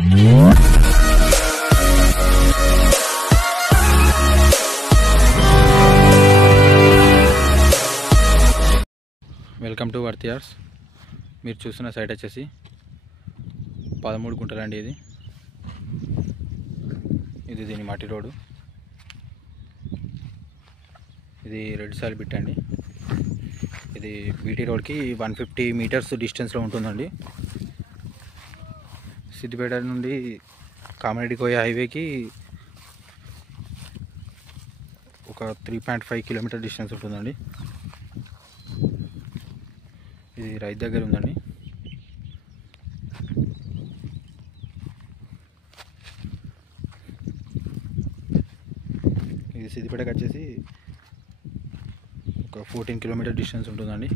Welcome to worth yards. మీరు చూస్తున్న site వచ్చేసి 13 గుంటలు అండి. ఇది దీని మట్టి రోడ్డు. ఇది రెడ్ సాయిల్ బిట్ అండి. ఇది బీటీ రోడ్కి 150 మీటర్స్ డిస్టెన్స్లో ఉంటుందండి. సిద్దిపేట నుండి కామారెడ్డి కోయ హైవేకి ఒక 3.5 కిలోమీటర్ డిస్టెన్స్ ఉంటుందండి. ఇది రైతు దగ్గర ఉందండి. ఇది సిద్దిపేటకి వచ్చేసి ఒక 14 కిలోమీటర్ డిస్టెన్స్ ఉంటుందండి.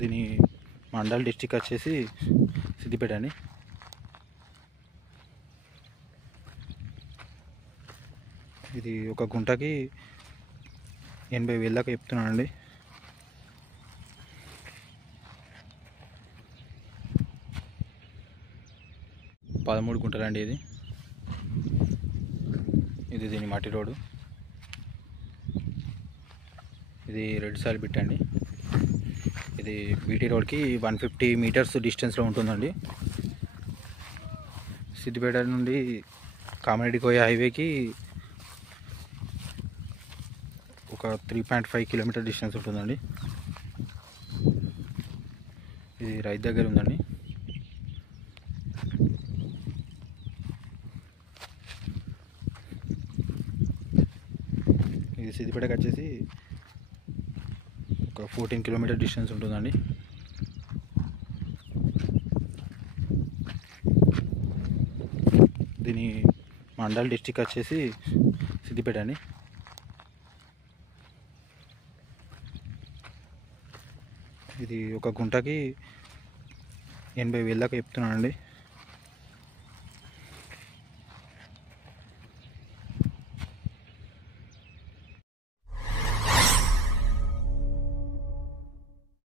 దీని మండల్ డిస్టిక్ వచ్చేసి సిద్దిపేట అండి. ఇది ఒక గుంటకి 80,000 దాకా చెప్తున్నానండి. పదమూడు గుంటలు అండి. ఇది దీని మట్టి రోడ్డు. ఇది రెడ్ సాయిల్ బిట్ అండి. ఇది బీటీ రోడ్కి 150 మీటర్స్ డిస్టెన్స్లో ఉంటుందండి. సిద్దిపేట నుండి కామారెడ్డి కోయ హైవేకి ఒక 3.5 కిలోమీటర్ డిస్టెన్స్ ఉంటుందండి. ఇది రైతు దగ్గర ఉందండి. ఇది సిద్దిపేటకి వచ్చేసి ఒక 14 కిలోమీటర్ డిస్టెన్స్ ఉంటుందండి. దీని మండల్ డిస్టిక్ వచ్చేసి సిద్దిపేట అండి. ఇది ఒక గుంటకి 80,000 దాకా చెప్తున్నానండి.